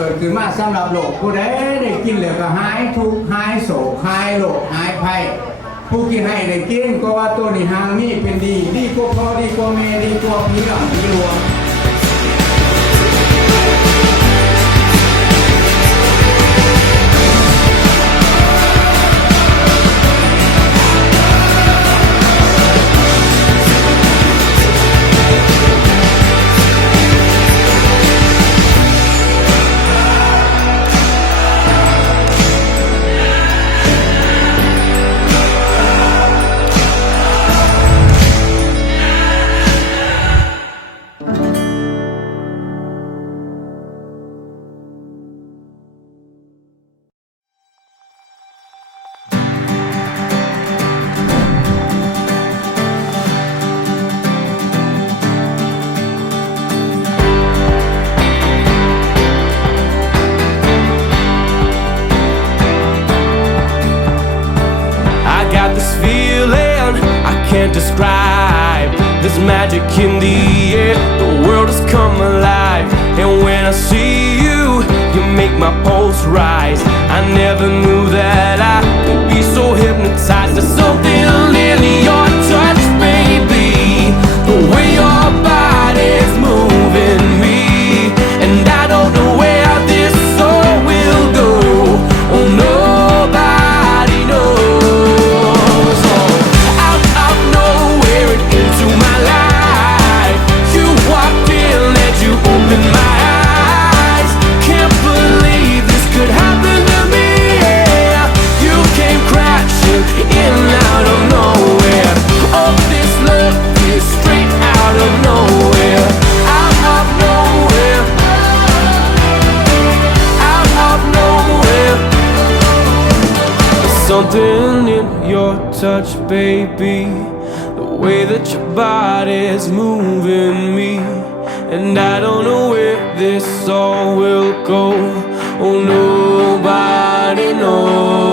กิดขึ้นมาสำหรับโลกผู้ใดได้กินแล้วก็หายทุกข์หายโศกหายโรคหายภัยผู้ที่ให้ได้กินก็ว่าตัวนี้หางนี่เป็นดีดีกว่าพ่อดีกว่าแม่ดีกว่าพี่น้องพี่หลวงCan't describe this magic in the air. The world has come alive, and when I see you, you make my pulse rise. I never knew that I could be so hypnotized. There's something in your touch, baby, the way your body's moving me, and I don't know where this soul will go. Oh, nobody knows. Out of nowhere and into my life, you walked in and you opened my eyes. Can't believe this could happen to me. Yeah. You came crashing in out of nowhere. Oh, this love is straight out of nowhere. Out of nowhere. Out of nowhere. There's something in your touch, baby, the way that your body's moving me, and I don't know where this all will go. Oh, nobody knows.